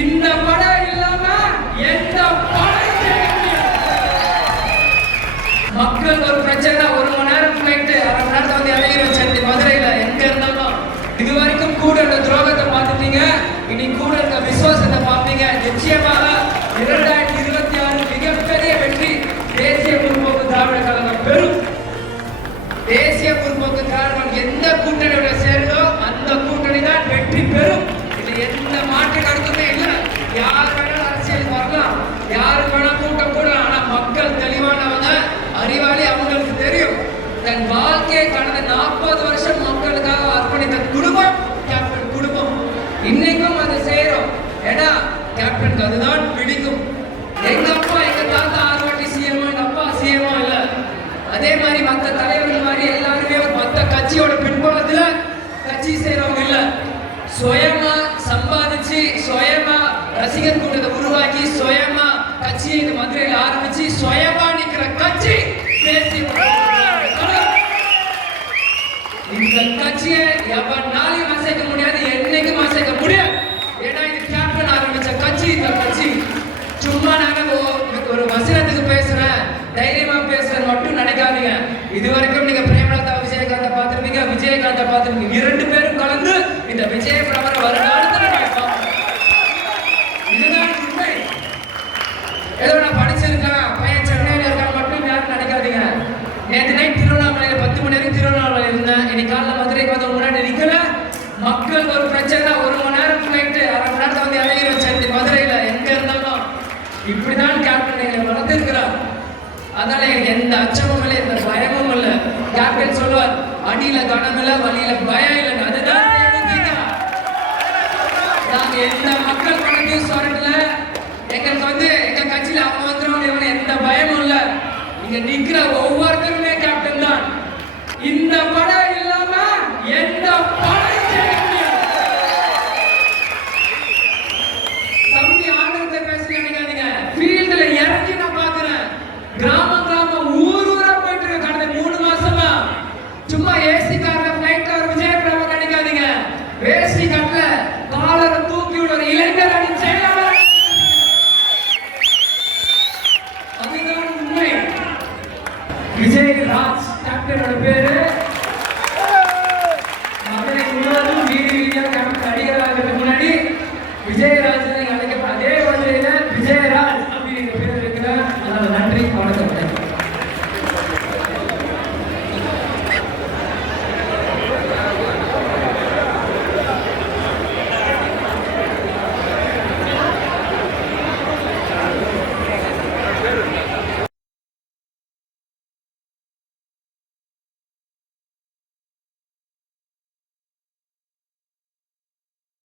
இந்த படம் இல்லாம எந்த படம் செய்ய முடியாது. மக்கள் ஒரு பிரச்சனை, 1 மணி நேரம் ஃபிளைட், அரை மணி நேரத்தை வந்து இறங்கிடும் சென்னை மதுரையில. எங்க இருந்தாலும் இது வரைக்கும் கூட இந்த துரோகத்தை பார்த்துட்டீங்க, இனி கூட இருக்க விசுவாசத்தை பார்ப்பீங்க. நிச்சயமாக 2026 மிகப்பெரிய வெற்றி தேசிய முற்போக்கு திராவிட கழகம் பெறும். தேசிய முற்போக்கு திராவிடம் எந்த கூட்டணியோட சேருதோ அந்த கூட்டணி தான் வெற்றி பெறும். இது எந்த மாற்று கருத்துமே இல்லை. யார் வேணாலும் அரசியல் வரலாம், யாரு வேணா கூட்டம் கூடலாம். ஆனா மக்கள் தெளிவானவங்க, அறிவாளி, அவங்களுக்கு தெரியும். தன் வாழ்க்கையை கடந்த 40 வருஷம் மக்களுக்காக அர்ப்பணித்த குடும்பம் கேப்டன் குடும்பம். இன்னைக்கும் அதை செய்யறோம். ஏன்னா கேப்டனுக்கு அதுதான் பிடிக்கும். எங்க அப்பா எங்க தாத்தா 6 வாட்டி சிஎம், எங்க அப்பா சிஎம் இல்ல. அதே மாதிரி மற்ற தலைவர்கள் மாதிரி எல்லாருமே மற்ற கட்சியோட பின்புலத்துல கட்சி செய்யறவங்க இல்ல. சுயமா சம்பாதிச்சு, சுயமா ரசிகர் கூட்டத்தை உருவாக்கி, சுயமா கட்சியை இந்த மதுரையில் ஆரம்பிச்சு சுயமா நிக்கிற கட்சி தேசிய. இந்த கட்சியை எவனாலையும் அசைக்க முடியாது, என்னைக்கும் அசைக்க முடியாது. ஏன்னா இது கேப்டன் ஆரம்பிச்ச கட்சி. இந்த கட்சி சும்மா நாங்க ஒரு வசனத்துக்கு பேசுறேன், தைரியமா பேசுறேன் மட்டும் நினைக்காதீங்க. இது வரைக்கும் நீங்க பிரேமலதா விஜயகாந்த பார்த்திருப்பீங்க, விஜயகாந்த பார்த்திருப்பீங்க. 2 பேரும் கலந்து இந்த விஜய பிரபல வருடாந்திர இதுதான் உண்மை. ஏதோ நான் படிச்சிருக்கேன், பையன் சென்னையில இருக்கான் மட்டும் யாரும் நினைக்காதீங்க. நேற்று நைட் திருவண்ணாமலையில 10 மணி வரைக்கும் திருவண்ணாமலை இருந்தேன். இன்னைக்கு காலைல மதுரைக்கு வந்து முன்னாடி நிக்கல. மக்கள் ஒரு பிரச்சனை, 1 மணி நேரம் ஃபிளைட், அரை மணி நேரத்தை வந்து இறங்கிடும் சென்னை மதுரையில. எங்க இருந்தாலும் இப்படிதான் கேப்டன் எங்களை வளர்த்திருக்கிறார். அதனால எனக்கு எந்த அச்சமும் இல்லை, எந்த பயமும் இல்லை. கேப்டன் சொல்லுவார், அடியில கனம் இல்லை, வழியில பயம் இல்லைன்னு. அதுதான் நாங்க எந்த மக்கள் பணத்தையும் சொரட்டல. எங்களுக்கு வந்து எங்க கட்சியில அவங்க வந்துடும் எந்த பயமும் இல்லை. இங்க நிக்கிற ஒவ்வொருத்தருமே கேப்டன் தான். இந்த படம் இல்லாம எந்த படம் செய்ய முடியாது. தம்பி ஆனந்த பேச நினைக்காதீங்க. ஃபீல்ட்ல இறங்கி நான் பாக்குறேன். கிராமம் கிராமம் ஊர் ஊரா போயிட்டு இருக்க கடந்த 3 மாசமா. சும்மா ஏசி கார்ல ஃளைட் கார் விஜய் பிரபு நினைக்காதீங்க. வேஷ்டி கட்டல காலரை தூக்கி விடுற இளைஞர் அணி செயலாளர். அதுதான் உண்மை. விஜய் ராஜ் கேப்டனோட பேரு. மதுரை முழுவதும் வீதி வீதியா கேப்டன் அடிக்கிறாருக்கு. முன்னாடி விஜய்